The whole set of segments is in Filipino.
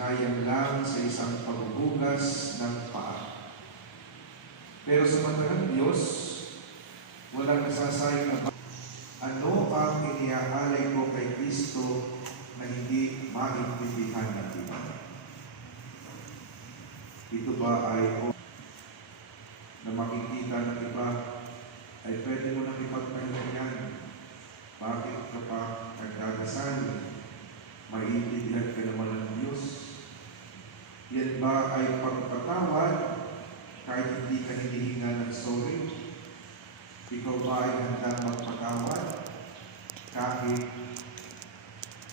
hinayang lang sa isang paghuhugas ng paa. Pero sa mata ng Diyos, walang nasasayang na ano ang iniaalay ko kay Kristo na hindi maintindihan ng iba? Ito ba ay na makikita ng iba ay pwede mo nang ipagpahinga yan? Bakit ka pa nagdadasal? Maiintindihan ka naman ng Diyos. Yan ba ay pagpatawad kahit hindi ka hinihinga ng sorry? Ikaw ba ay handang magpatawad kahit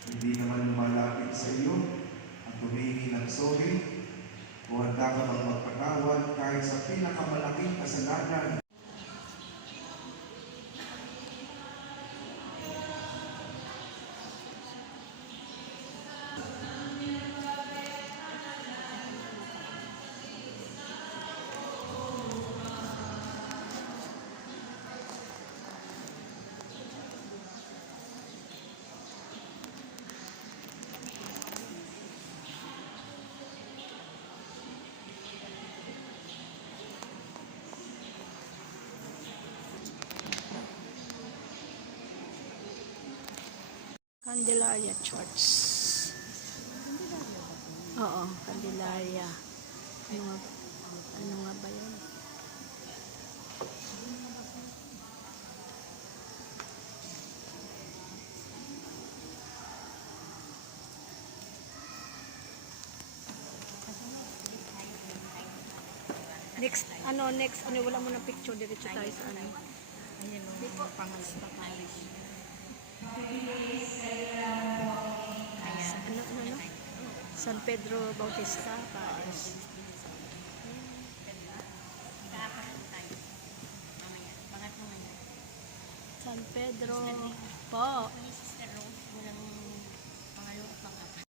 hindi naman lumalapit sa iyo at humihingi ng sorry? O handa ka bang magpatawad kahit sa pinakamalaking kasalanan? Candelaria Church. Oo, Candelaria. Ano nga ba yun? Next, wala mo ng picture, diretso tayo sa ano. Ayan o, pangalan pa Paris. Ano? San Pedro Bautista, Paris. San Pedro po. Sister Rose, walang pangalawa pang-apat.